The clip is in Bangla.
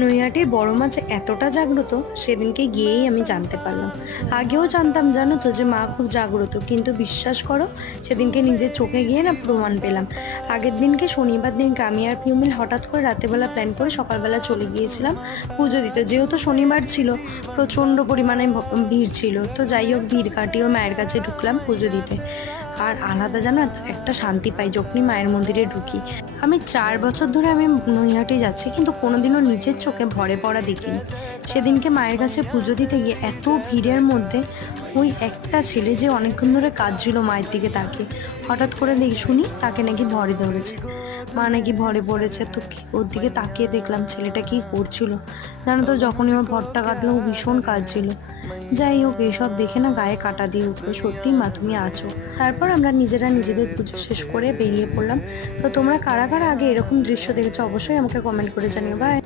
নৈহাটির বড় মাছ এতটা জাগ্রত সেদিনকে গিয়েই আমি জানতে পারলাম। আগেও জানতাম জানো তো যে মা খুব জাগ্রত, কিন্তু বিশ্বাস করো সেদিনকে নিজের চোখে গিয়ে না প্রমাণ পেলাম। আগের দিনকে শনিবার দিনকে আমি আর পিউমিল হঠাৎ করে রাতেরবেলা প্ল্যান করে সকালবেলা চলে গিয়েছিলাম পুজো দিতে। যেহেতু শনিবার ছিল, প্রচণ্ড পরিমাণে ভিড় ছিল, তো যাই হোক ভিড় কাটিয়েও মায়ের কাছে ঢুকলাম পুজো দিতে। আর আলাদা জানো একটা শান্তি পাই যখনই মায়ের মন্দিরে ঢুকি। আমি 4 বছর ধরে আমি নৈহাটি যাচ্ছি, কিন্তু কোনোদিনও নিজের চোখে ভরে পড়া দেখিনি। সেদিনকে মায়ের কাছে পুজো দিতে গিয়ে এত ভিড়ের মধ্যে ওই একটা ছেলে যে অনেকক্ষণ ধরে কাঁদছিল মায়ের দিকে তাকিয়ে, হঠাৎ করে শুনি তাকে নাকি ভরে ধরেছে, মা নাকি ভরে পড়েছে। তো ওর দিকে তাকিয়ে দেখলাম ছেলেটা কি করছিল জানো তো, যখনই ওর ভরটা কাটলো ও ভীষণ কাঁদছিল। যাই হোক এইসব দেখে না গায়ে কাটা দিয়ে উঠলো, সত্যি মা তুমি আছো। তারপর আমরা নিজেরা নিজেদের পুজো শেষ করে বেরিয়ে পড়লাম। তো তোমরা কারা কারা আগে এরকম দৃশ্য দেখেছো অবশ্যই আমাকে কমেন্ট করে জানিও। বাই।